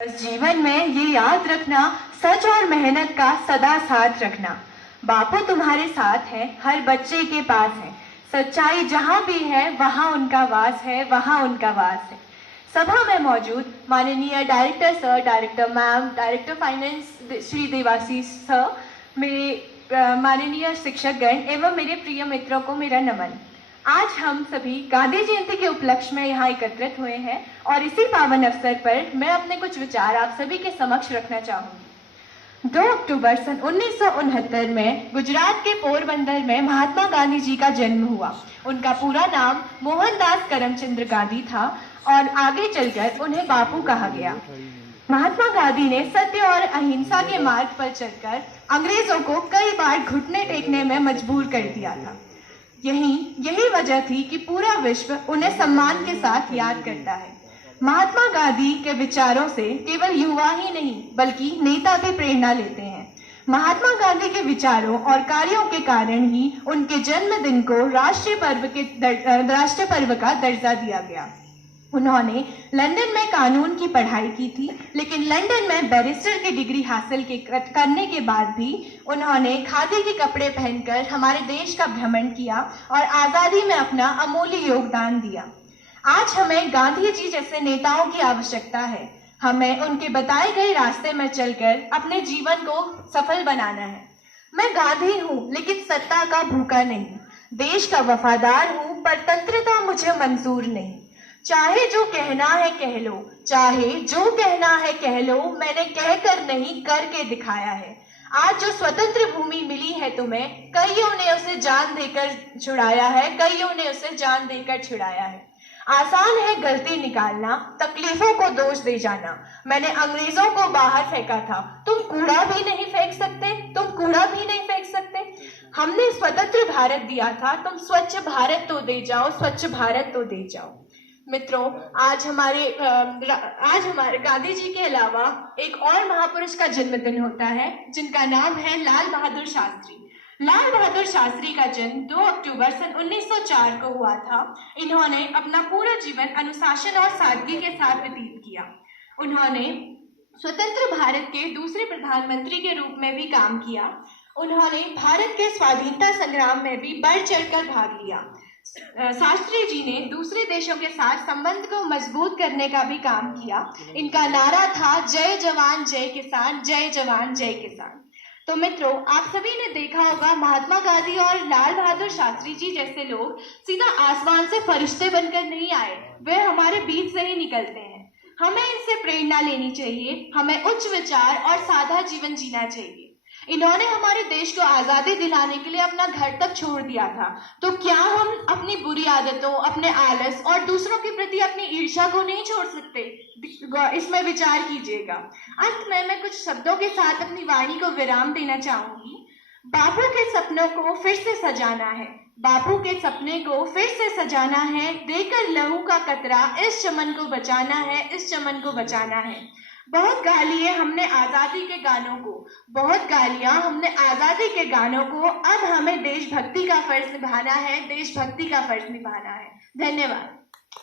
बस जीवन में ये याद रखना, सच और मेहनत का सदा साथ रखना। बापू तुम्हारे साथ है, हर बच्चे के पास है। सच्चाई जहाँ भी है वहाँ उनका वास है, वहाँ उनका वास है। सभा में मौजूद माननीय director sir, director ma'am, director finance Shri Devashish sir, मेरे माननीय शिक्षकगण एवं मेरे प्रिय मित्रों को मेरा नमन। आज हम सभी गांधी जयंती के उपलक्ष्य में यहाँ एकत्रित हुए हैं और इसी पावन अवसर पर मैं अपने कुछ विचार आप सभी के समक्ष रखना चाहूंगी। 2 अक्टूबर सन 1969 में गुजरात के पोरबंदर में महात्मा गांधी जी का जन्म हुआ। उनका पूरा नाम मोहनदास करमचंद गांधी था और आगे चलकर उन्हें बापू कहा गया। महात्मा गांधी ने सत्य और अहिंसा के मार्ग पर चलकर अंग्रेजों को कई बार घुटने टेकने में मजबूर कर दिया था। यही वजह थी कि पूरा विश्व उन्हें सम्मान के साथ याद करता है। महात्मा गांधी के विचारों से केवल युवा ही नहीं बल्कि नेता भी प्रेरणा लेते हैं। महात्मा गांधी के विचारों और कार्यों के कारण ही उनके जन्मदिन को राष्ट्रीय पर्व का दर्जा दिया गया। उन्होंने लंदन में कानून की पढ़ाई की थी, लेकिन लंदन में बैरिस्टर की डिग्री हासिल करने के बाद भी उन्होंने खादी के कपड़े पहनकर हमारे देश का भ्रमण किया और आज़ादी में अपना अमूल्य योगदान दिया। आज हमें गांधी जी जैसे नेताओं की आवश्यकता है। हमें उनके बताए गए रास्ते में चलकर अपने जीवन को सफल बनाना है। मैं गांधी हूँ, लेकिन सत्ता का भूखा नहीं। देश का वफादार हूँ, पर तंत्रता मुझे मंजूर नहीं। चाहे जो कहना है कह लो, चाहे जो कहना है कह लो, मैंने कहकर नहीं करके दिखाया है। आज जो स्वतंत्र भूमि मिली है तुम्हें, कईयों ने उसे जान देकर छुड़ाया है, कईयों ने उसे जान देकर छुड़ाया है। आसान है गलती निकालना, तकलीफों को दोष दे जाना। मैंने अंग्रेजों को बाहर फेंका था, तुम कूड़ा भी नहीं फेंक सकते, तुम कूड़ा भी नहीं फेंक सकते। हमने स्वतंत्र भारत दिया था, तुम स्वच्छ भारत तो दे जाओ, स्वच्छ भारत तो दे जाओ। मित्रों, आज हमारे गांधी जी के अलावा एक और महापुरुष का जन्मदिन होता है जिनका नाम है लाल बहादुर शास्त्री। लाल बहादुर शास्त्री का जन्म 2 अक्टूबर सन 1904 को हुआ था। इन्होंने अपना पूरा जीवन अनुशासन और सादगी के साथ व्यतीत किया। उन्होंने स्वतंत्र भारत के दूसरे प्रधानमंत्री के रूप में भी काम किया। उन्होंने भारत के स्वाधीनता संग्राम में भी बढ़ चढ़कर भाग लिया। शास्त्री जी ने दूसरे देशों के साथ संबंध को मजबूत करने का भी काम किया। इनका नारा था जय जवान जय किसान, जय जवान जय किसान। तो मित्रों, आप सभी ने देखा होगा महात्मा गांधी और लाल बहादुर शास्त्री जी जैसे लोग सीधा आसमान से फरिश्ते बनकर नहीं आए, वे हमारे बीच से ही निकलते हैं। हमें इनसे प्रेरणा लेनी चाहिए, हमें उच्च विचार और सादा जीवन जीना चाहिए। इन्होंने हमारे देश को आजादी दिलाने के लिए अपना घर तक छोड़ दिया था, तो क्या हम अपनी बुरी आदतों, अपने आलस और दूसरों के प्रति अपनी ईर्ष्या को नहीं छोड़ सकते? इसमें विचार कीजिएगा। अंत में मैं कुछ शब्दों के साथ अपनी वाणी को विराम देना चाहूंगी। बापू के सपनों को फिर से सजाना है, बापू के सपने को फिर से सजाना है, देकर लहू का कतरा इस चमन को बचाना है, इस चमन को बचाना है। बहुत गा लिए हमने आजादी के गानों को, बहुत गा लिया हमने आजादी के गानों को। अब हमें देशभक्ति का फर्ज निभाना है, देशभक्ति का फर्ज निभाना है। धन्यवाद।